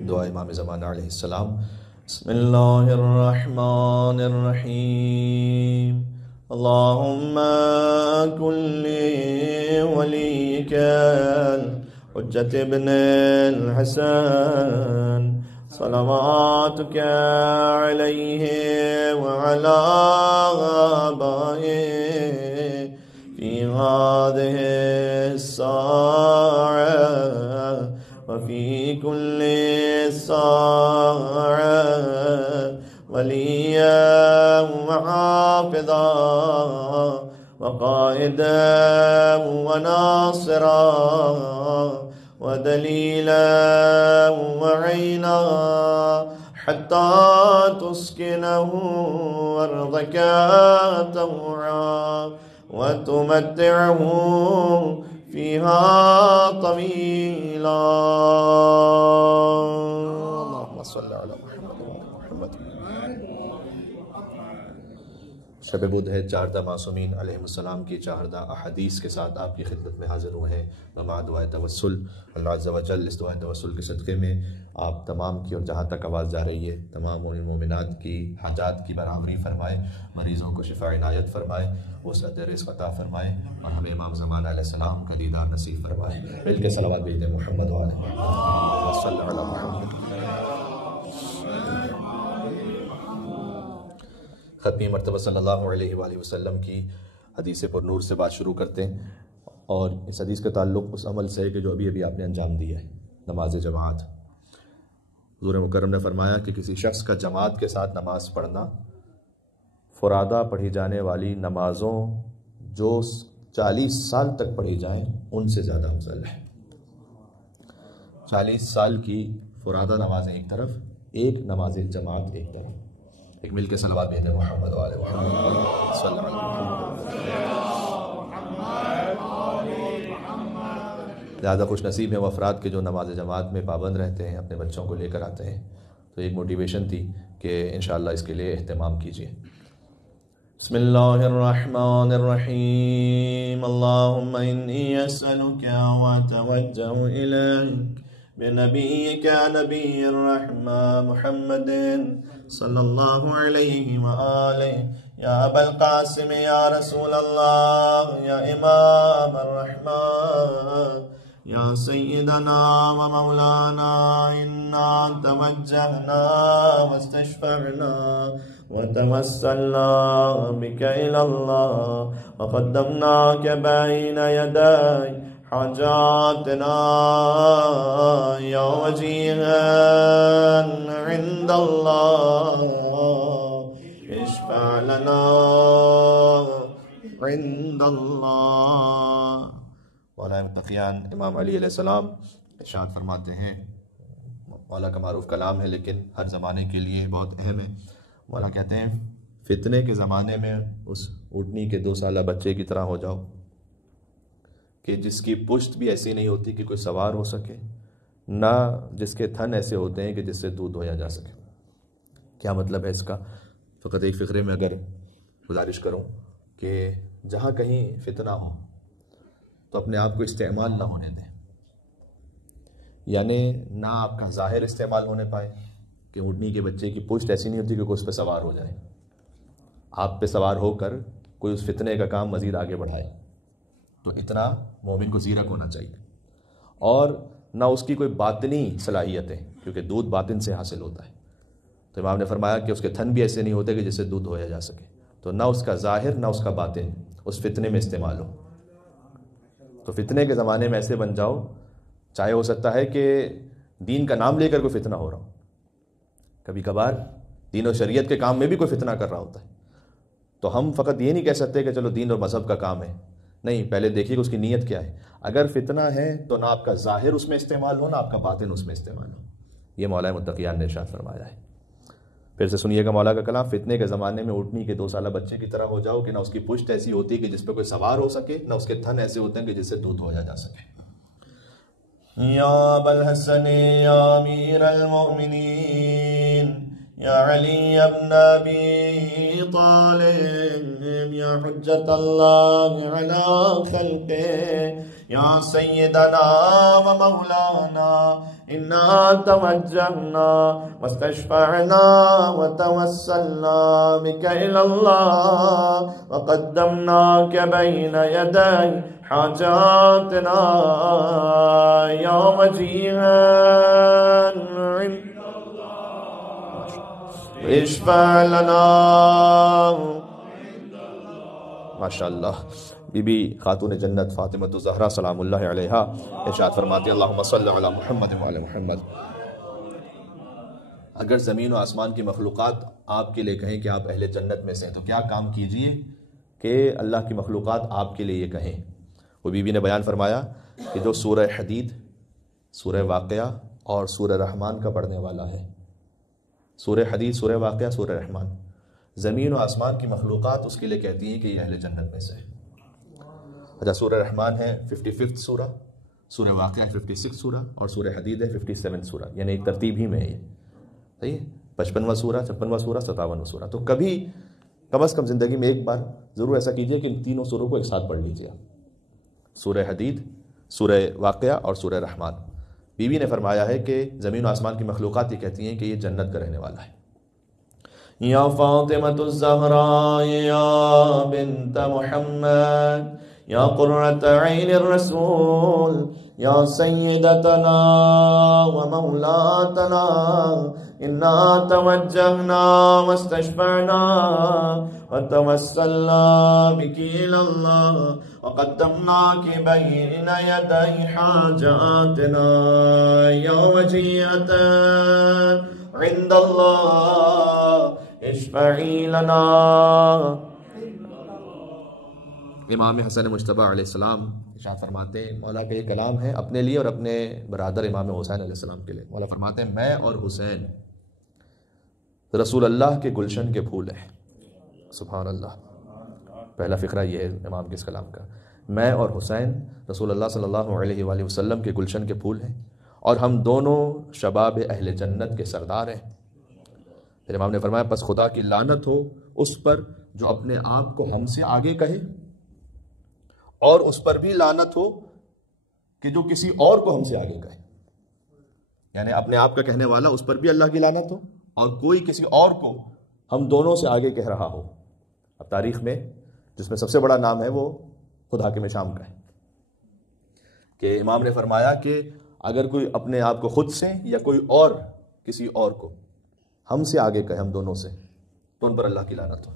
دعا امام زمانہ علیہ السلام۔ بسم اللہ الرحمن الرحیم۔ اللہم کن لولیک الحجۃ ابن الحسن صلواتک علیہ وعلی آبائہ فی هذه الساعة وفي كل ساعة وليا وحافظا وقائدا وناصرا ودليلا وعينا حتى تسكنه أرضك طوعا وتمتعه فيها طويلا۔ اللهم صل على محمد وعلى محمد۔ شب بدھ ہے، 14 معصومین علیہ السلام کی 14 احادیث کے ساتھ آپ کی خدمت میں حاضر ہوئے ہیں۔ بمعد دعائے توسل، اللہ عز و جل اس دعائے توسل کے صدقے میں آپ تمام کی اور جہاں تک آواز جا رہی ہے تمام مومنات کی حاجات کی برابری فرمائے، مریضوں کو شفا عنایت فرمائے، وسعت رزق عطا فرمائے، اور ہمیں امام زمانہ علیہ السلام کا دیدار نصیب فرمائے۔ مل کے صلوات بھیج دیں محمد وعلیہ وصلی علی محمد۔ ختمی مرتبہ صلی اللہ علیہ وآلہ وسلم کی حدیث پر نور سے بات شروع کرتے ہیں، اور اس حدیث کا تعلق اس عمل سے ہے کہ جو ابھی آپ نے انجام دیا ہے، نماز جماعت۔ حضور مکرم نے فرمایا کہ کسی شخص کا جماعت کے ساتھ نماز پڑھنا فرادہ پڑھی جانے والی نمازوں جو 40 سال تک پڑھی جائیں ان سے زیادہ افضل ہے۔ 40 سال کی فرادہ نمازیں ایک طرف، ایک نماز جماعت ایک طرف۔ ایک مل کے صلوات بھیجتے ہیں محمد وعلیہ محمد صلی اللہ علیہ وسلم۔ زیادہ خوش نصیب ہیں وہ افراد کے جو نماز جماعت میں پابند رہتے ہیں، اپنے بچوں کو لے کر آتے ہیں۔ تو ایک موٹیویشن تھی کہ انشاءاللہ اس کے لیے اہتمام کیجیے۔ بسم اللہ الرحمن الرحیم۔ اللہم انی اسألک واتوجہ الیک بنبیک نبی الرحمہ محمد صلی اللہ علیہ وآلہ، یا ابا القاسم یا رسول اللہ، یا امام الرحمہ، یا سیدنا و مولانا، انا توجہنا واستشفعنا وتوسلنا بك إلى الله وقدمناك بين يدي حاجاتنا يا وجيها عند الله، اشفع لنا عند الله۔ مولا متقیان امام علی علیہ السلام ارشاد فرماتے ہیں، مولا کا معروف کلام ہے لیکن ہر زمانے کے لیے بہت اہم ہے۔ مولا کہتے ہیں فتنے کے زمانے میں اس اونٹنی کے 2 سالہ بچے کی طرح ہو جاؤ کہ جس کی پشت بھی ایسی نہیں ہوتی کہ کوئی سوار ہو سکے، نہ جس کے تھن ایسے ہوتے ہیں کہ جس سے دودھ دھویا جا سکے۔ کیا مطلب ہے اس کا؟ فقط ایک فقرے میں اگر گزارش کروں کہ جہاں کہیں فتنہ ہو تو اپنے آپ کو استعمال نہ ہونے دیں، یعنی نہ آپ کا ظاہر استعمال ہونے پائے کہ اونٹنی کے بچے کی پشت ایسی نہیں ہوتی کہ کوئی اس پہ سوار ہو جائے، آپ پہ سوار ہو کر کوئی اس فتنے کا کام مزید آگے بڑھائے، تو اتنا مومن کو زیرک ہونا چاہیے۔ اور نہ اس کی کوئی باطنی صلاحیتیں، کیونکہ دودھ باطن سے حاصل ہوتا ہے، تو امام نے فرمایا کہ اس کے تھن بھی ایسے نہیں ہوتے کہ جس سے دودھ دھویا جا سکے، تو نہ اس کا ظاہر نہ اس کا باطن اس فتنے میں استعمال ہو۔ تو فتنے کے زمانے میں ایسے بن جاؤ، چاہے ہو سکتا ہے کہ دین کا نام لے کر کوئی فتنہ ہو رہا ہو، کبھی کبھار دین و شریعت کے کام میں بھی کوئی فتنہ کر رہا ہوتا ہے، تو ہم فقط یہ نہیں کہہ سکتے کہ چلو دین اور مذہب کا کام ہے، نہیں، پہلے دیکھیے کہ اس کی نیت کیا ہے۔ اگر فتنہ ہے تو نہ آپ کا ظاہر اس میں استعمال ہو، نہ آپ کا باطن اس میں استعمال ہو۔ یہ مولا متقیان نے ارشاد فرمایا ہے۔ پھر سے سنیے گا مولا کا کلام، فتنے کے زمانے میں اونٹنی کے 2 سالہ بچے کی طرح ہو جاؤ کہ نہ اس کی پشت ایسی ہوتی کہ جس پہ کوئی سوار ہو سکے، نہ اس کے تھن ایسے ہوتے ہیں کہ جس سے دودھ دھویا جا سکے۔ یا ابا الحسن یا امیر المؤمنین یا علی ابن ابی طالب یا حجت اللہ علی خلقہ یا سیدنا و مولانا إنا توجهنا واستشفعنا وتوسلنا بك إلى الله وقدمناك بين يدي حاجاتنا يا وجيها اشفع لنا. ماشاء اللہ. بی بی خاتون جنت فاطمہ الزہرا سلام اللہ علیہا ارشاد فرماتی اللہم صلی علی محمد وعلی محمد. اگر زمین و آسمان کی مخلوقات آپ کے لیے کہیں کہ آپ اہل جنت میں سے ہیں تو کیا کام کیجئے کہ اللہ کی مخلوقات آپ کے لیے یہ کہیں. وہ بی بی نے بیان فرمایا کہ جو سورہ حدید، سورہ واقعہ اور سورہ رحمان کا پڑھنے والا ہے، سورہ حدید، سورہ واقعہ، سورہ رحمان، زمین و آسمان کی مخلوقات اس کے لیے کہتی ہیں کہ یہ اہل جنت میں سے ہے. اچھا، سورہ رحمان ہے 55 سورہ، سورہ واقعہ 56 سورہ اور سورہ حدید ہے 57 سورہ، یعنی ایک ترتیب ہی میں ہے یہ. صحیح ہے، 55واں سورہ، 56واں سورہ، 57واں سورہ. تو کبھی کم از کم زندگی میں ایک بار ضرور ایسا کیجئے کہ ان تینوں سوروں کو ایک ساتھ پڑھ لیجئے آپ، سورہ حدید، سورہ واقعہ اور سورہ رحمان. بی بی نے فرمایا ہے کہ زمین و آسمان کی مخلوقات یہ کہتی ہیں کہ یہ جنت کا رہنے والا ہے. یا فاطمۃ الزہراء یا بنت محمد یا قرۃ عین الرسول یا سیدتنا و مولاتنا انا توجہنا واستشفعنا وتوسلنا بک الی اللہ وقدمناک بین یدی حاجاتنا یا وجیہۃ عند اللہ اشفعی لنا. امام حسن مجتبی علیہ السلام ارشاد فرماتے ہیں، مولا کا یہ کلام ہے اپنے لیے اور اپنے برادر امام حسین علیہ السلام کے لیے. مولا فرماتے ہیں میں اور حسین رسول اللہ کے گلشن کے پھول ہیں. سبحان اللہ. پہلا فقرہ یہ ہے امام کے اس کلام کا، میں اور حسین رسول اللہ صلی اللہ علیہ وآلہ وسلم کے گلشن کے پھول ہیں اور ہم دونوں شباب اہل جنت کے سردار ہیں. پھر امام نے فرمایا پس خدا کی لعنت ہو اس پر جو اپنے آپ کو ہم سے آگے کہے، اور اس پر بھی لعنت ہو کہ جو کسی اور کو ہم سے آگے کہے. یعنی اپنے آپ کا کہنے والا، اس پر بھی اللہ کی لعنت ہو، اور کوئی کسی اور کو ہم دونوں سے آگے کہہ رہا ہو. اب تاریخ میں جس میں سب سے بڑا نام ہے وہ خود حاکم شام کا ہے کہ امام نے فرمایا کہ اگر کوئی اپنے آپ کو خود سے یا کوئی اور کسی اور کو ہم سے آگے کہے، ہم دونوں سے، تو ان پر اللہ کی لعنت ہو.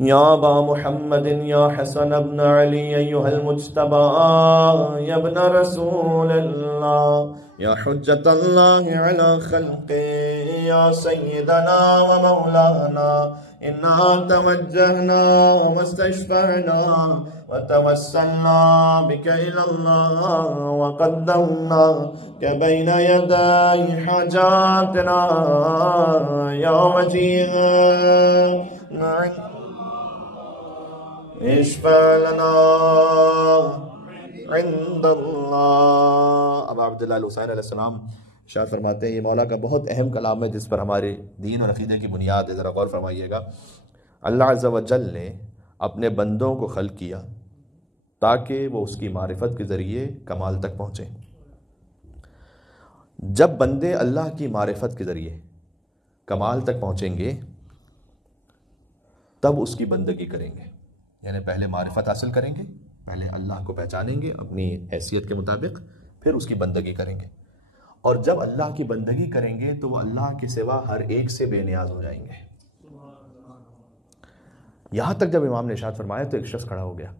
یا ابا محمد یا حسن ابن علی ایھا المجتبی یا ابن رسول اللہ یا حجت اللہ علی خلقہ یا سیدنا و مولانا انا توجہنا واستشفعنا وتوسلنا بک الی اللہ وقدمناک بین یدی حاجاتنا یا وجیہا اشفع لنا عند اللہ. اب عبداللہ الحسین علیہ السلام ارشاد فرماتے ہیں یہ مولا کا بہت اہم کلام ہے جس پر ہمارے دین اور عقیدے کی بنیاد ہے. ذرا غور فرمائیے گا. اللہ عز و جل نے اپنے بندوں کو خلق کیا تاکہ وہ اس کی معرفت کے ذریعے کمال تک پہنچیں. جب بندے اللہ کی معرفت کے ذریعے کمال تک پہنچیں گے تب اس کی بندگی کریں گے. یعنی پہلے معرفت حاصل کریں گے، پہلے اللہ کو پہچانیں گے اپنی حیثیت کے مطابق، پھر اس کی بندگی کریں گے. اور جب اللہ کی بندگی کریں گے تو وہ اللہ کے سوا ہر ایک سے بے نیاز ہو جائیں گے. یہاں تک جب امام نے ارشاد فرمایا تو ایک شخص کھڑا ہو گیا.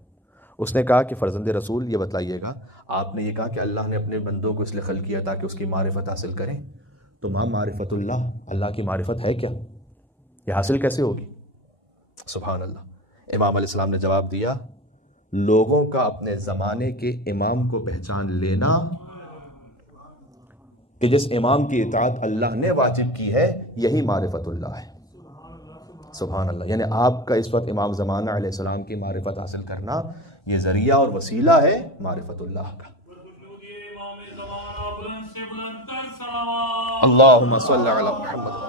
اس نے کہا کہ فرزند رسول یہ بتلائیے گا، آپ نے یہ کہا کہ اللہ نے اپنے بندوں کو اس لیے خلق کیا تاکہ اس کی معرفت حاصل کریں، تو ماں معرفت اللہ کی معرفت ہے کیا؟ یہ حاصل کیسے ہوگی؟ سبحان اللہ. امام علیہ السلام نے جواب دیا لوگوں کا اپنے زمانے کے امام کو پہچان لینا کہ جس امام کی اطاعت اللہ نے واجب کی ہے یہی معرفت اللہ ہے. سبحان اللہ. یعنی آپ کا اس وقت امام زمانہ علیہ السلام کی معرفت حاصل کرنا یہ ذریعہ اور وسیلہ ہے معرفت اللہ کا. اللہم صلی علی محمد.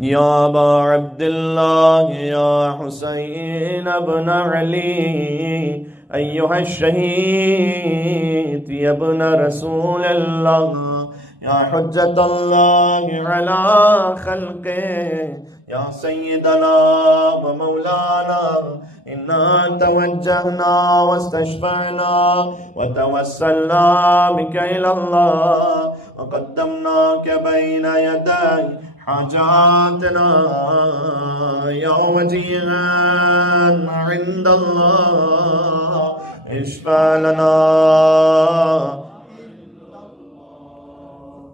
یا ابا عبداللہ یا حسین ابن علی أيها الشهيد يا ابن رسول الله يا حجة الله على خلقه يا سيدنا ومولانا إنا توجهنا واستشفعنا وتوسلنا بك إلى الله وقدمناك بين يدي حاجاتنا يا وجيها عند الله اشفع لنا.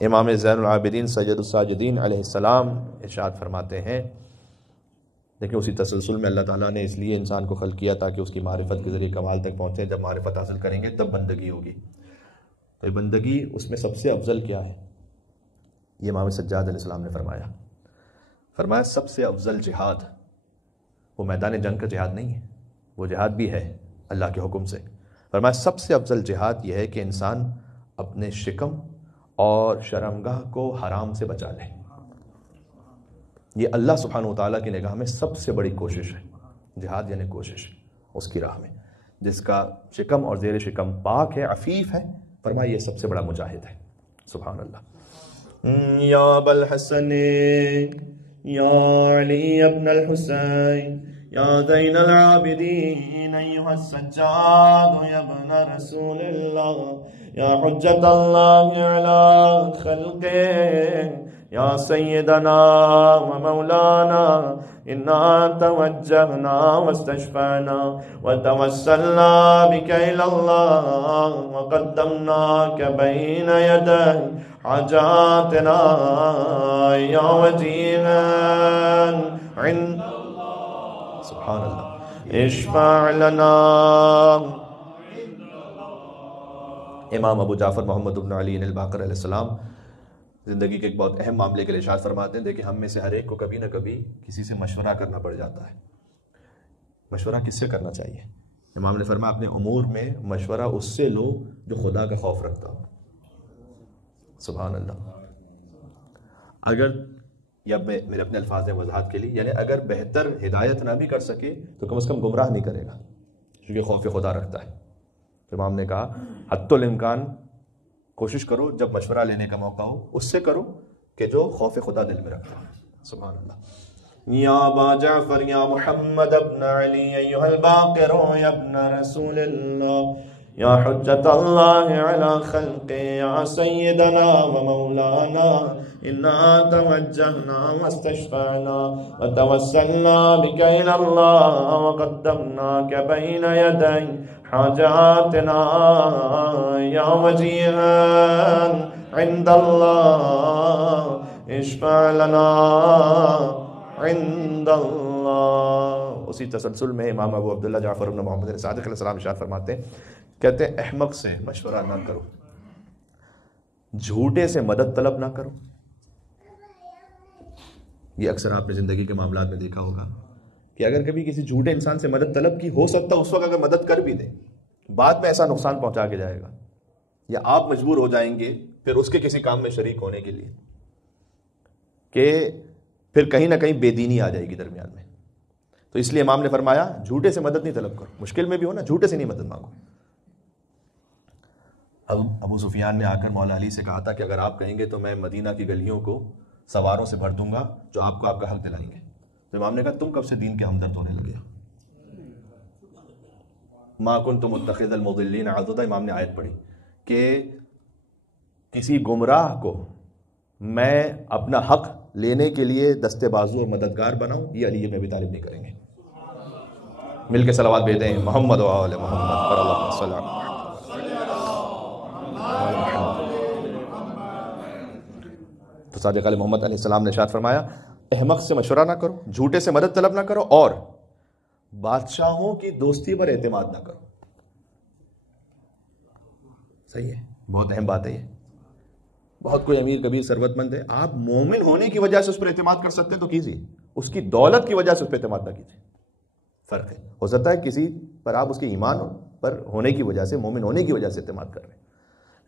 امام زین العابدین سید الساجدین علیہ السلام ارشاد فرماتے ہیں، دیکھیں اسی تسلسل میں اللہ تعالیٰ نے اس لیے انسان کو خلق کیا تاکہ اس کی معرفت کے ذریعے کمال تک پہنچے. جب معرفت حاصل کریں گے تب بندگی ہوگی. تو بندگی اس میں سب سے افضل کیا ہے؟ یہ امام سجاد علیہ السلام نے فرمایا سب سے افضل جہاد وہ میدان جنگ کا جہاد نہیں ہے، وہ جہاد بھی ہے اللہ کے حکم سے. فرمایا سب سے افضل جہاد یہ ہے کہ انسان اپنے شکم اور شرمگاہ کو حرام سے بچا لے. یہ اللہ سبحانہ و تعالیٰ کی نگاہ میں سب سے بڑی کوشش ہے. جہاد یعنی کوشش اس کی راہ میں. جس کا شکم اور زیر شکم پاک ہے، عفیف ہے، فرمایا یہ سب سے بڑا مجاہد ہے. سبحان اللہ. یا ابا الحسن یا علی ابن الحسین یا زین العابدین ایها السجاد یا ابن رسول اللہ یا حجت اللہ علی خلقه یا سیدنا و مولانا انا توجہنا واستشفعنا وتوسلنا بک الی اللہ وقدمناک بین یدی حاجاتنا یا وجیها عند سبحان اللہ. اشفع لنا. امام ابو جعفر محمد بن علی الباقر علیہ السلام زندگی کے ایک بہت اہم معاملے کے لیے ارشاد فرماتے ہیں، دیکھیں ہم میں سے ہر ایک کو کبھی نہ کبھی کسی سے مشورہ کرنا پڑ جاتا ہے. مشورہ کس سے کرنا چاہیے؟ امام نے فرمایا اپنے امور میں مشورہ اس سے لو جو خدا کا خوف رکھتا ہو. سبحان اللہ. اگر یا میرے اپنے الفاظ ہیں وضاحت کے لیے، یعنی اگر بہتر ہدایت نہ بھی کر سکے تو کم از کم گمراہ نہیں کرے گا کیونکہ خوف خدا رکھتا ہے. امام نے کہا حتی الامکان کوشش کرو جب مشورہ لینے کا موقع ہو اس سے کرو کہ جو خوف خدا دل میں رکھتا ہے. سبحان اللہ. یا ابا جعفر یا محمد ابن علی ایها الباقر یا ابن رسول اللہ یا حجت اللہ علی خلقه یا سیدنا و مولانا انا توجہنا واستشفعنا وتوسلنا بک الی اللہ وقدمناک بین یدی حاجاتنا یا وجیها عند اللہ اشفع لنا عند اللہ. اسی تسلسل میں امام ابو عبداللہ جعفر بن محمد صادق علیہ السلام ارشاد فرماتے ہیں، کہتے ہیں احمق سے مشورہ نہ کرو، جھوٹے سے مدد طلب نہ کرو. یہ اکثر آپ نے زندگی کے معاملات میں دیکھا ہوگا کہ اگر کبھی کسی جھوٹے انسان سے مدد طلب کی، ہو سکتا اس وقت اگر مدد کر بھی دے بعد میں ایسا نقصان پہنچا کے جائے گا یا آپ مجبور ہو جائیں گے پھر اس کے کسی کام میں شریک ہونے کے لیے کہ پھر کہیں نہ کہیں بے دینی آ جائے گی درمیان میں. تو اس لیے امام نے فرمایا جھوٹے سے مدد نہیں طلب کرو، مشکل میں بھی ہو نا جھوٹے سے نہیں مدد مانگو. ابو سفیان نے آ کر مولا علی سے کہا تھا کہ اگر آپ کہیں گے تو میں مدینہ کی گلیوں کو سواروں سے بھر دوں گا جو آپ کو آپ کا حق دلائیں گے. تو امام نے کہا تم کب سے دین کے ہمدرد ہونے لگے؟ ما کنت متخذ المضلین عضدا. امام نے آیت پڑھی کہ کسی گمراہ کو میں اپنا حق لینے کے لیے دستے بازو اور مددگار بناؤں، یہ علی بن ابی طالب نہیں کریں گے. مل کے صلوات بھیجیں محمد و آل محمد پر اللہم صلی اللہ. تو صادق علیہ محمد علیہ السلام نے ارشاد فرمایا احمق سے مشورہ نہ کرو، جھوٹے سے مدد طلب نہ کرو، اور بادشاہوں کی دوستی پر اعتماد نہ کرو. صحیح ہے، بہت اہم بات ہے یہ. بہت کوئی امیر کبیر ثروت مند ہے، آپ مومن ہونے کی وجہ سے اس پر اعتماد کر سکتے ہیں تو کیجیے، اس کی دولت کی وجہ سے اس پر اعتماد نہ کیجیے. فرق ہے. ہو سکتا ہے کسی پر آپ اس کے ایمان پر ہونے کی وجہ سے، مومن ہونے کی وجہ سے اعتماد کر رہے ہیں،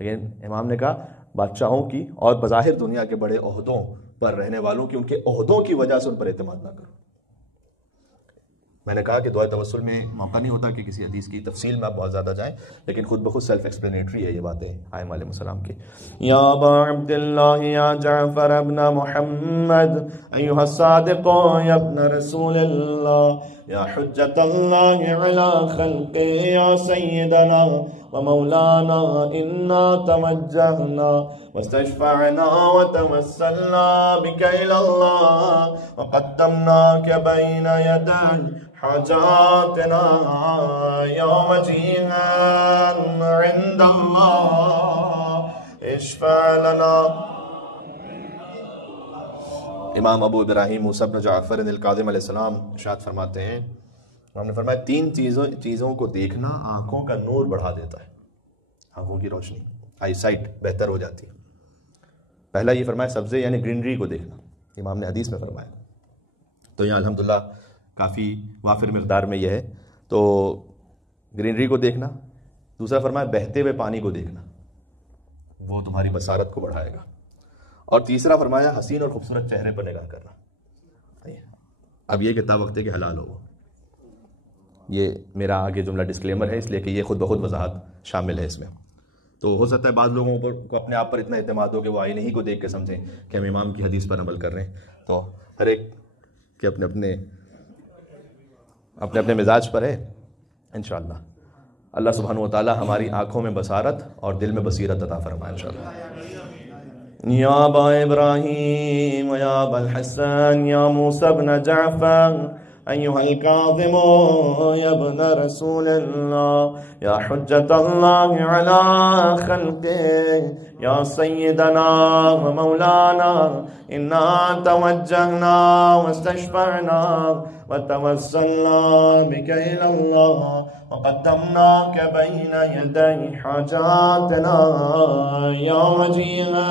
لیکن امام نے کہا بادشاہوں کی اور بظاہر دنیا کے بڑے عہدوں پر رہنے والوں کی، ان کے عہدوں کی وجہ سے ان پر اعتماد نہ کرو. میں نے کہا کہ دعائے توسل میں موقع نہیں ہوتا کہ کسی حدیث کی تفصیل میں آپ بہت زیادہ جائیں، لیکن خود بخود سیلف ایکسپلینیٹری ہے یہ باتیں آئمہ علیہ السلام کی. یا ابا عبد اللہ یا جعفر ابن محمد ایھا الصادق یا ابن رسول اللہ یا حجت اللہ علی خلقہ یا سیدنا ومولانا انا توجہنا واستشفعنا وتوسلنا بک الی اللہ وقدمناک بین یدی حاجاتنا یوم جینا عند اللہ اشفع لنا. امام ابو ابراہیم موسیٰ بن جعفر الکاظم علیہ السلام ارشاد فرماتے ہیں، ہم نے فرمایا 3 چیزوں کو دیکھنا آنکھوں کا نور بڑھا دیتا ہے، آنکھوں کی روشنی، آئی سائٹ بہتر ہو جاتی ہے. پہلا یہ فرمایا سبزے یعنی گرینری کو دیکھنا، امام نے حدیث میں فرمایا. تو یہاں الحمدللہ کافی وافر مقدار میں یہ ہے. تو گرینری کو دیکھنا. دوسرا فرمایا بہتے ہوئے پانی کو دیکھنا، وہ تمہاری بصارت کو بڑھائے گا. اور تیسرا فرمایا حسین اور خوبصورت چہرے پر نگاہ کرنا. اب یہ کتاب وقت ہے کہ حلال ہو. یہ میرا آگے جملہ ڈسکلیمر ہے، اس لیے کہ یہ خود بخود وضاحت شامل ہے اس میں. تو ہو سکتا ہے بعض لوگوں کو اپنے آپ پر اتنا اعتماد ہو کہ وہ آئینے ہی کو دیکھ کے سمجھیں کہ ہم امام کی حدیث پر عمل کر رہے ہیں. تو ہر ایک کے اپنے مزاج پر ہے. انشاءاللہ اللہ سبحانہ و تعالی ہماری آنکھوں میں بصارت اور دل میں بصیرت عطا فرمائے انشاءاللہ. یا ابا ابراہیم یا ابا الحسن یا موسیٰ بن جعفر ایھا الکاظم یا ابن رسول اللہ یا حجت اللہ علی خلقہ یا سیدنا و مولانا انا توجہنا واستشفعنا وتوسلنا بک الی اللہ وقدمناک بین یدی حاجاتنا یوم جینا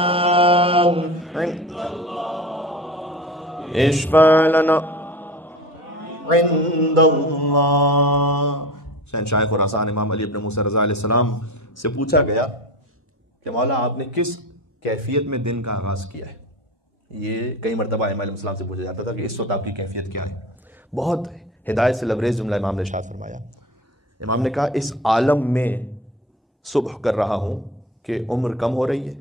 اشفع لنا عند اللہ. شہنشاہ خراسان امام علی ابن موسیٰ رضا علیہ السلام سے پوچھا گیا کہ مولا آپ نے کس کیفیت میں دن کا آغاز کیا ہے. یہ کئی مرتبہ امام علیہ السلام سے پوچھا جاتا تھا کہ اس وقت آپ کی کیفیت کیا ہے. بہت ہدایت سے لبریز جملہ امام نے ارشاد فرمایا. امام نے کہا اس عالم میں صبح کر رہا ہوں کہ عمر کم ہو رہی ہے،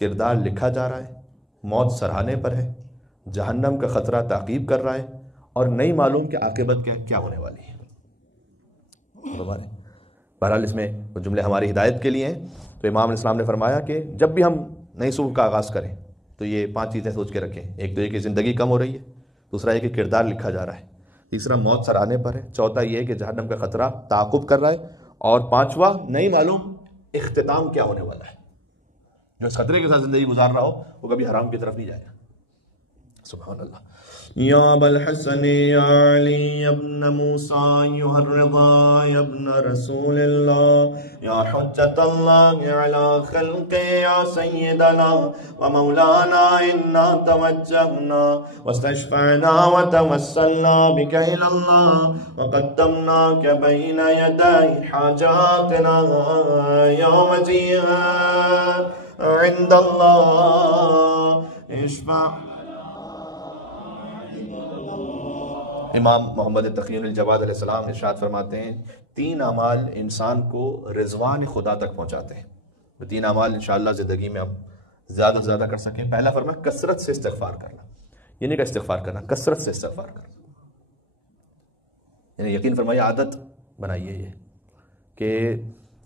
کردار لکھا جا رہا ہے، موت سراہنے پر ہے، جہنم کا خطرہ تعقیب کر رہا ہے، اور نہیں معلوم کہ عاقبت کیا ہونے والی ہے. بہرحال اس میں وہ جملے ہماری ہدایت کے لیے ہیں. تو امام علیہ السلام نے فرمایا کہ جب بھی ہم نئی صبح کا آغاز کریں تو یہ 5 چیزیں سوچ کے رکھیں. ایک تو یہ کہ زندگی کم ہو رہی ہے، دوسرا یہ کہ کردار لکھا جا رہا ہے، تیسرا موت سراہنے پر ہے، چوتھا یہ کہ جہنم کا خطرہ تعاقب کر رہا ہے، اور 5واں نہیں معلوم اختتام کیا ہونے والا ہے. جو اس خطرے کے ساتھ زندگی گزار رہا ہو وہ کبھی حرام کی طرف نہیں جائے گا. سبحان اللہ. یا ابا الحسن یا علی ابن موسیٰ ایھا الرضا یا ابن رسول اللہ یا حجت اللہ علی خلقہ یا سیدنا ومولانا انا توجہنا واستشفعنا وتوسلنا بک الی اللہ وقدمناک بین یدی حاجاتنا یوم جینا عند اللہ اشفع. امام محمد تقی الجواد علیہ السلام ارشاد فرماتے ہیں 3 اعمال انسان کو رضوان خدا تک پہنچاتے ہیں. وہ 3 اعمال انشاءاللہ زندگی میں آپ زیادہ سے زیادہ کر سکیں. پہلا فرمایا کثرت سے استغفار کرنا. یہ نہیں کہ استغفار کرنا، کثرت سے استغفار کرنا. یعنی یقین فرمائیے عادت بنائیے یہ کہ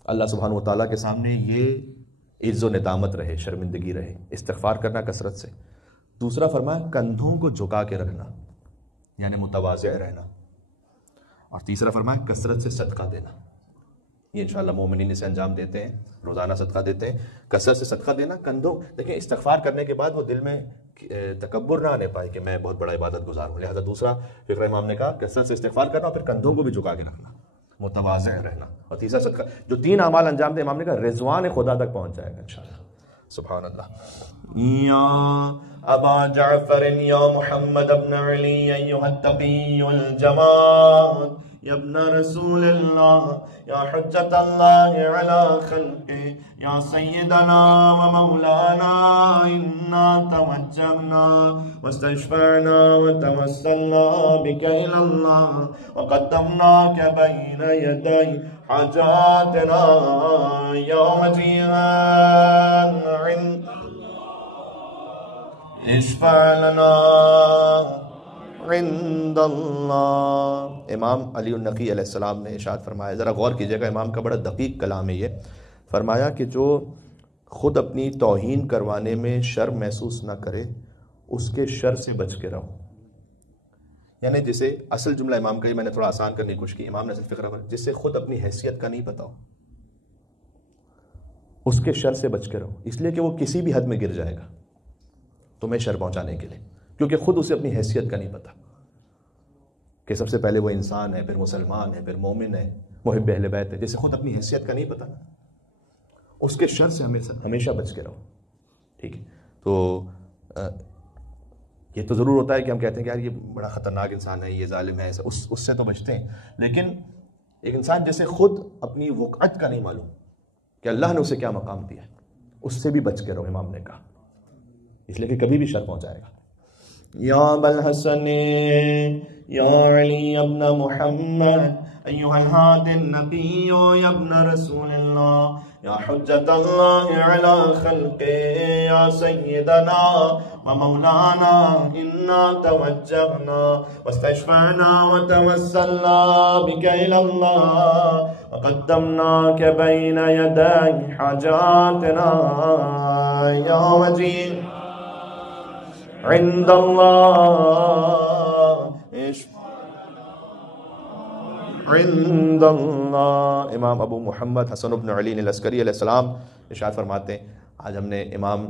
اللہ سبحانہ و تعالیٰ کے سامنے یہ عز و ندامت رہے، شرمندگی رہے، استغفار کرنا کثرت سے. دوسرا فرمایا کندھوں کو جھکا کے رکھنا، یعنی متواضع رہنا. اور تیسرا فرمایا کثرت سے صدقہ دینا. یہ انشاءاللہ مومنین اسے انجام دیتے ہیں، روزانہ صدقہ دیتے ہیں. کثرت سے صدقہ دینا. کندھوں دیکھیں استغفار کرنے کے بعد وہ دل میں تکبر نہ آنے پائے کہ میں بہت بڑا عبادت گزار ہوں. لہذا دوسرا فکر امام نے کہا کثرت سے استغفار کرنا اور پھر کندھوں کو بھی جھکا کے رکھنا، متواضع رہنا. اور تیسرا صدقہ. جو 3 اعمال انجام دے امام نے کہا رضوان خدا تک پہنچ جائے گا انشاءاللہ. سبحان اللہ. یا ابا جعفر یا محمد ابن علی ایھا التقی الجواد يا ابن رسول الله يا حجة الله على خلقه يا سيدنا ومولانا إنا توجهنا واستشفعنا وتوسلنا بك إلى الله وقدمناك بين يدي حاجاتنا يوم جيهان عند اشفع لنا عند اللہ. امام علی النقی علیہ السلام نے ارشاد فرمایا، ذرا غور کیجئے گا، امام کا بڑا دقیق کلام ہے یہ. فرمایا کہ جو خود اپنی توہین کروانے میں شرم محسوس نہ کرے اس کے شر سے بچ کے رہو. یعنی جسے اصل جملہ امام کا، یہ میں نے تھوڑا آسان کرنے کی کوشش کی، امام نے اصل فقرہ پر جس سے خود اپنی حیثیت کا نہیں پتا ہو اس کے شر سے بچ کے رہو، اس لیے کہ وہ کسی بھی حد میں گر جائے گا تمہیں شر پہنچانے کے لیے، کیونکہ خود اسے اپنی حیثیت کا نہیں پتا کہ سب سے پہلے وہ انسان ہے، پھر مسلمان ہے، پھر مومن ہے، محب اہل بیت ہے. جسے خود اپنی حیثیت کا نہیں پتا اس کے شر سے ہمیشہ بچ کے رہو. ٹھیک ہے، تو یہ تو ضرور ہوتا ہے کہ ہم کہتے ہیں کہ یار یہ بڑا خطرناک انسان ہے، یہ ظالم ہے، اس سے تو بچتے ہیں. لیکن ایک انسان جسے خود اپنی وقعت کا نہیں معلوم کہ اللہ نے اسے کیا مقام دیا ہے، اس سے بھی بچ کے رہو، امام نے کہا، اس لیے کہ کبھی بھی شر پہنچائے گا. یا ابا الحسن یا علی ابن محمد ایها الهادي النبي يا ابن رسول الله يا حجة الله على خلقه يا سيدنا ومولانا إنا توجهنا واستشفعنا وتوسلنا بك إلى الله وقدمناك بين يدي حاجاتنا يا وجيه عند الله عند اللہ. امام ابو محمد حسن بن علی العسکری علیہ السلام ارشاد فرماتے ہیں، آج ہم نے امام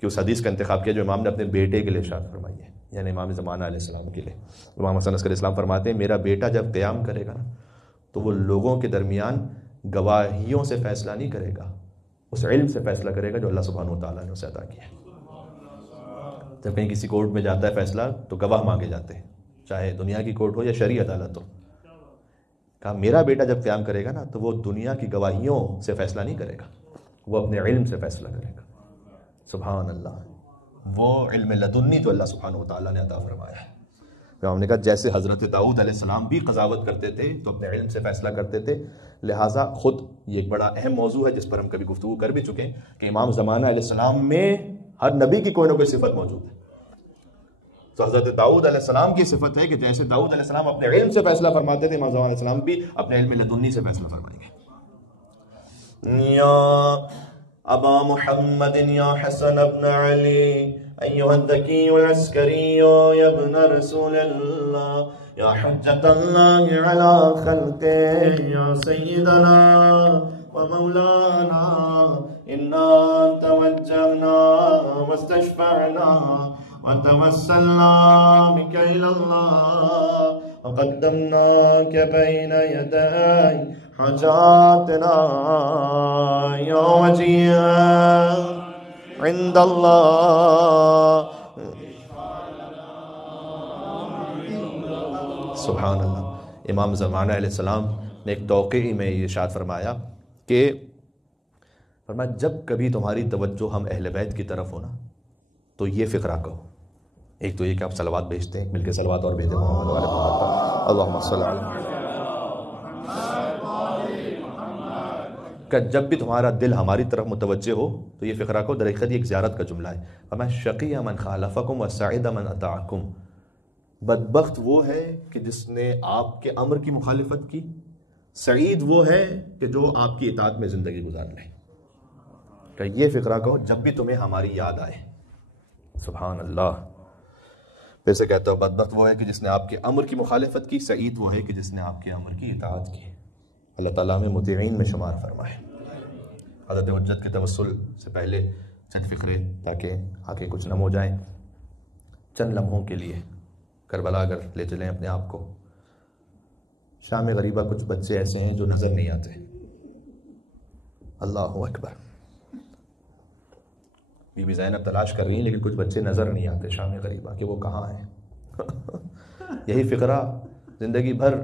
کی اس حدیث کا انتخاب کیا جو امام نے اپنے بیٹے کے لیے ارشاد فرمائی ہے، یعنی امام زمانہ علیہ السلام کے لیے. امام حسن عسکری السلام فرماتے ہیں میرا بیٹا جب قیام کرے گا نا تو وہ لوگوں کے درمیان گواہیوں سے فیصلہ نہیں کرے گا، اس علم سے فیصلہ کرے گا جو اللہ سبحانہ و تعالیٰ نے اسے عطا کیا ہے. جب کہیں کسی کورٹ میں جاتا ہے فیصلہ تو گواہ مانگے جاتے ہیں، چاہے دنیا کی کورٹ ہو یا شرعی عدالت ہو. کہا میرا بیٹا جب قیام کرے گا نا تو وہ دنیا کی گواہیوں سے فیصلہ نہیں کرے گا، وہ اپنے علم سے فیصلہ کرے گا. سبحان اللہ، وہ علم لدنی جو اللہ سبحانہ و تعالیٰ نے عطا فرمایا ہے. پھر ہم نے کہا جیسے حضرت داؤد علیہ السلام بھی قضاوت کرتے تھے تو اپنے علم سے فیصلہ کرتے تھے، لہٰذا خود یہ ایک بڑا اہم موضوع ہے جس پر ہم کبھی گفتگو کر بھی چکے ہیں کہ امام زمانہ علیہ السلام میں ہر نبی کی کوئی نہ کوئی صفت موجود ہے. تو حضرت داؤد علیہ السلام کی صفت ہے کہ جیسے داؤد علیہ السلام اپنے علم سے فیصلہ فرماتے تھے، امام زمان علیہ السلام بھی اپنے علم لدنی سے فیصلہ فرمائیں گے. یا ابا محمد یا حسن ابن علی ایها الذکی العسکری یا ابن رسول اللہ یا حجت اللہ علی خلقه یا سیدنا ومولانا انا توجهنا واستشفعنا وتوسلنا بك إلى الله وقدمناك بين يدي حاجاتنا يا وجيها عند الله. سبحان اللہ. امام زمانہ علیہ السلام نے ایک توقیعی میں یہ ارشاد فرمایا کہ فرمایا جب کبھی تمہاری توجہ ہم اہل بیت کی طرف ہو نا تو یہ فقرہ کہو. ایک تو یہ کہ آپ صلوات بھیجتے ہیں، مل کے صلوات اور بھیجیں محمد والے محمد پر، اللہم صلی علی کہ جب بھی تمہارا دل ہماری طرف متوجہ ہو تو یہ فقرہ کہو. در حقیقت یہ ایک زیارت کا جملہ ہے. فمن شقی من خالفکم وسعید من اطاعکم، بدبخت وہ ہے کہ جس نے آپ کے امر کی مخالفت کی، سعید وہ ہے کہ جو آپ کی اطاعت میں زندگی گزار لے. کہ یہ فقرہ کہو جب بھی تمہیں ہماری یاد آئے. سبحان اللہ. پھر سے کہتا ہوں بدبخت وہ ہے کہ جس نے آپ کے امر کی مخالفت کی، سعید وہ ہے کہ جس نے آپ کے امر کی اطاعت کی. اللہ تعالیٰ ہمیں مطیعین میں شمار فرمائے. حضرت حجت کے توسل سے پہلے چند فقرے تاکہ آگے کچھ نم ہو جائیں. چند لمحوں کے لیے کربلا اگر لے چلیں اپنے آپ کو. شام غریبہ کچھ بچے ایسے ہیں جو نظر نہیں آتے. اللہ اکبر. بی بی زینب تلاش کر رہی ہیں لیکن کچھ بچے نظر نہیں آتے شام غریبہ کہ وہ کہاں ہیں. یہی فقرہ زندگی بھر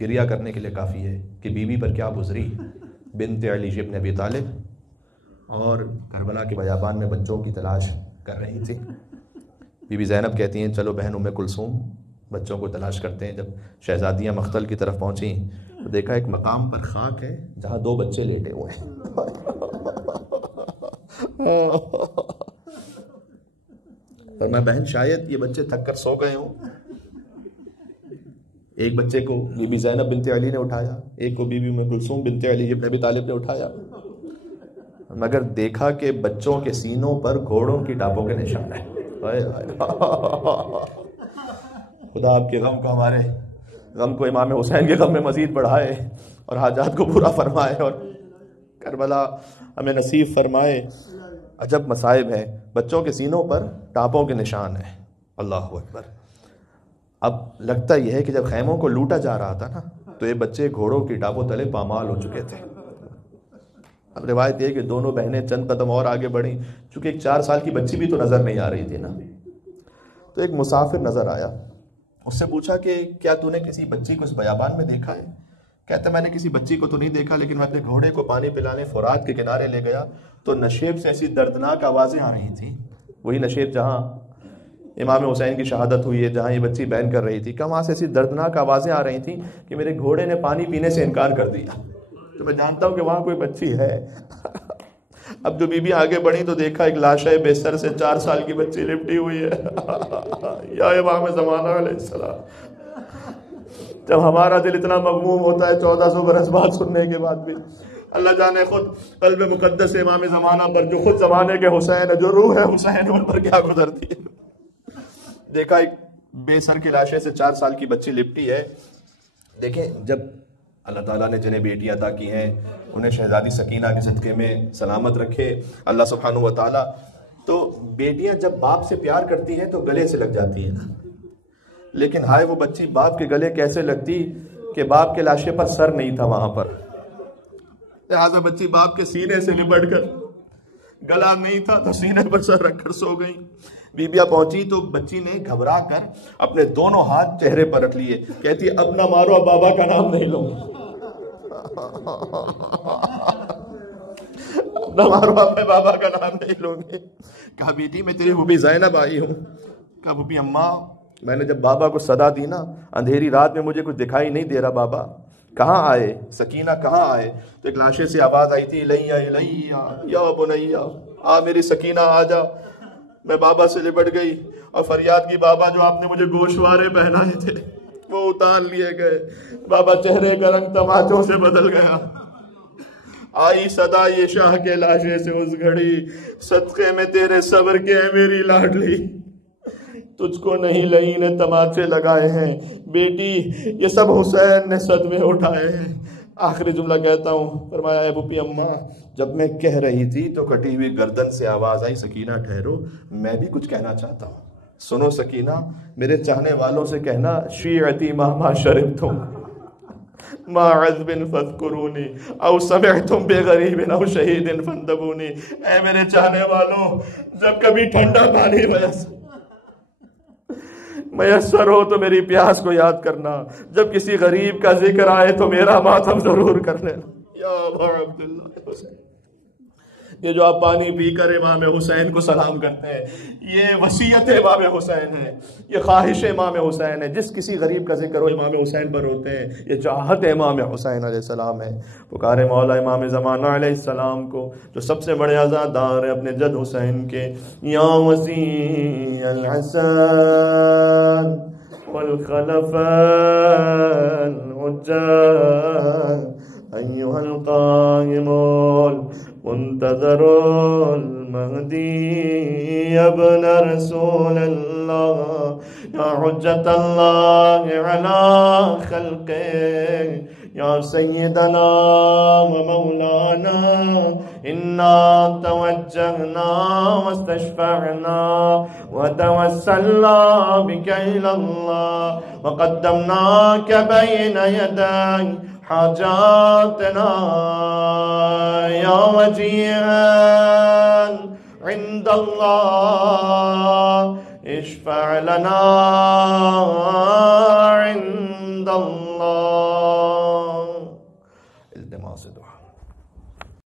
گریہ کرنے کے لیے کافی ہے کہ بیوی پر کیا گزری، بنت علی ابن ابی طالب، اور کربلا کے بیابان میں بچوں کی تلاش کر رہی تھی۔ بی بی زینب کہتی ہیں چلو بہن ام کلثوم بچوں کو تلاش کرتے ہیں۔ جب شہزادیاں مقتل کی طرف پہنچیں تو دیکھا ایک مقام پر خاک ہے جہاں 2 بچے لیٹے ہوئے ہیں۔ فرمایا بہن شاید یہ بچے تھک کر سو گئے ہوں۔ ایک بچے کو بی بی زینب بنت علی نے اٹھایا، ایک کو بی بی ام کلثوم بنت علی ابن ابی طالب نے اٹھایا، مگر دیکھا کہ بچوں کے سینوں پر گھوڑوں کی ٹاپوں کے نشان ہیں۔ خدا آپ کے غم کو، ہمارے غم کو امام حسین کے غم میں مزید بڑھائے اور حاجات کو پورا فرمائے اور کربلا ہمیں نصیب فرمائے۔ عجب مصائب ہیں، بچوں کے سینوں پر ٹاپوں کے نشان ہیں۔ اللہ اکبر۔ اب لگتا یہ ہے کہ جب خیموں کو لوٹا جا رہا تھا نا تو یہ بچے گھوڑوں کی ٹاپوں تلے پامال ہو چکے تھے۔ اب روایت یہ کہ دونوں بہنیں چند قدم اور آگے بڑھیں، چونکہ ایک 4 سال کی بچی بھی تو نظر نہیں آ رہی تھی نا، تو ایک مسافر نظر آیا، اس سے پوچھا کہ کیا تو نے کسی بچی کو اس بیابان میں دیکھا ہے؟ کہتا میں نے کسی بچی کو تو نہیں دیکھا، لیکن میں اپنے گھوڑے کو پانی پلانے فرات کے کنارے لے گیا تو نشیب سے ایسی دردناک آوازیں آ رہی تھیں، وہی نشیب جہاں امام حسین کی شہادت ہوئی ہے، جہاں یہ بچی بیان کر رہی تھی، کہ وہاں سے ایسی دردناک آوازیں آ رہی تھیں کہ میرے گھوڑے نے پانی پینے سے انکار کر دیا، تو میں جانتا ہوں کہ وہاں کوئی بچی ہے۔ اب جو بی بی آگے بڑھی تو دیکھا ایک لاش بے سر سے 4 سال کی بچی لپٹی ہوئی ہے۔ یا امام زمانہ علیہ السلام، جب ہمارا دل اتنا مغموم ہوتا ہے 1400 برس بعد سننے کے بعد بھی، اللہ جانے خود قلب مقدس امام زمانہ پر، جو خود زمانے کے حسین ہے، جو روح ہے حسین، ان پر کیا گزرتی ہے۔ دیکھا ایک بے سر کی لاشیں سے 4 سال کی بچی لپٹی ہے۔ دیکھیں جب اللہ تعالیٰ نے جنہیں بیٹی عطا کی ہیں انہیں شہزادی سکینہ کے صدقے میں سلامت رکھے اللہ سبحانہ و تعالیٰ، تو بیٹیاں جب باپ سے پیار کرتی ہیں تو گلے سے لگ جاتی ہیں، لیکن ہائے وہ بچی باپ کے گلے کیسے لگتی کہ باپ کے لاشے پر سر نہیں تھا وہاں پر، لہٰذا بچی باپ کے سینے سے لپٹ کر، گلا نہیں تھا تو سینے پر سر رکھ کر سو گئی۔ بیبیاں پہنچی تو بچی نے گھبرا کر اپنے دونوں ہاتھ چہرے پر رکھ لیے، کہتی اب نہ مارو، اب بابا کا نام نہیں لوں، اب نہ مارو، اب میں بابا کا نام نہیں لوں گی۔ کہا بیٹی میں تیری پھوپھی زینب آئی ہوں۔ کہا پھوپھی اماں میں نے جب بابا کو صدا دی نا، اندھیری رات میں مجھے کچھ دکھائی نہیں دے رہا، بابا کہاں آئے، سکینہ کہاں آئے؟ تو ایک لاشے سے آواز آئی تھی الیہ الیہ یا بنیہ، آ میری سکینہ آ جا۔ میں بابا سے لپٹ گئی اور فریاد کی بابا جو آپ نے مجھے گوشوارے پہنائے تھے وہ اتار لیے گئے، بابا چہرے کا رنگ تماچوں سے بدل گیا۔ آئی صدا یہ شاہ کے لاشے سے اس گھڑی، صدقے میں تیرے صبر کے اے میری لاڈلی، تجھ کو نہیں لئی نے تماچے لگائے ہیں، بیٹی یہ سب حسین نے صدمے اٹھائے ہیں۔ آخری جملہ کہتا ہوں، فرمایا اے پھوپھی اماں جب میں کہہ رہی تھی تو کٹی ہوئی گردن سے آواز آئی سکینہ ٹھہرو، میں بھی کچھ کہنا چاہتا ہوں، سنو سکینہ، میرے چاہنے والوں سے کہنا شیعتی مہما شربتم ما عذب فاذکرونی او سمعتم بغریب او شہید فاندبونی، اے میرے چاہنے والوں جب کبھی ٹھنڈا پانی میسر ہو تو میری پیاس کو یاد کرنا، جب کسی غریب کا ذکر آئے تو میرا ماتم ضرور کر لینا۔ یا ابا عبداللہ حسین، یہ جو آپ پانی پی کر امام حسین کو سلام کرتے ہیں، یہ وصیت امام حسین ہے، یہ خواہش امام حسین ہے، جس کسی غریب کا ذکر ہو امام حسین پر ہوتے ہیں، یہ چاہت امام حسین علیہ السلام ہے۔ پکارے مولا امام زمانہ علیہ السلام کو جو سب سے بڑے عزادار ہیں اپنے جد حسین کے، یا وسیع الحسن والخلف الحجة أيها القائم المنتظر المهدي يا ابن رسول الله يا حجة الله على خلقه يا سيدنا ومولانا إنا توجهنا واستشفعنا وتوسلنا بك إلى الله وقدمناك بين يدي حاجاتنا يا وجيها عند الله اشفع لنا عند الله